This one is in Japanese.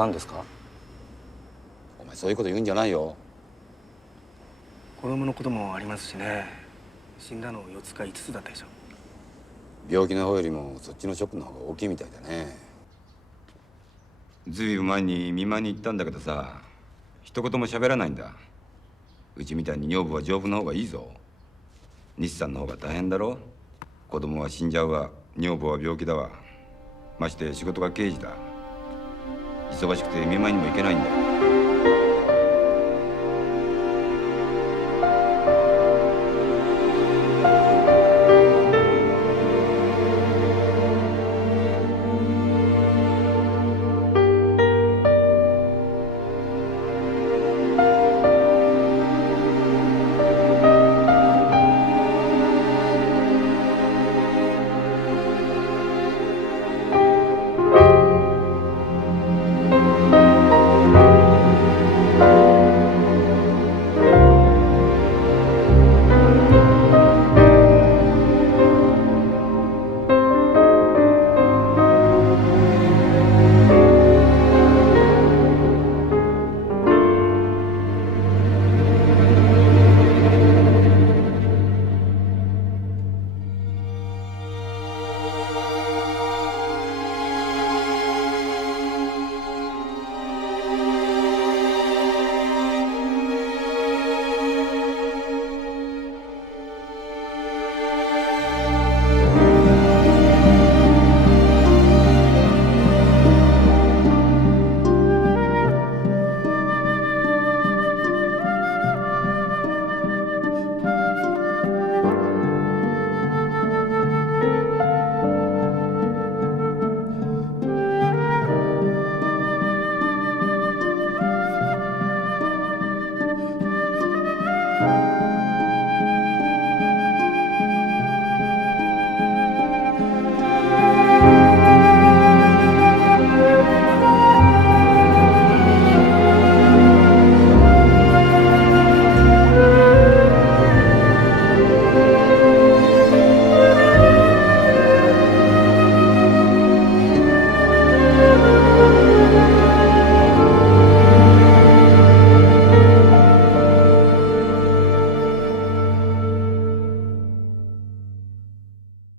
たんですか？お前そういうこと言うんじゃないよ。子供のこともありますしね。死んだの4つか5つだったでしょ。病気の方よりもそっちのショックの方が大きいみたいだね。ずいぶん前に見舞いに行ったんだけどさ、一言も喋らないんだ。うちみたいに女房は丈夫の方がいいぞ。西さんの方が大変だろ。子供は死んじゃうわ、女房は病気だわ。まして仕事が刑事だ。忙しくて見舞いにも行けないんだよ。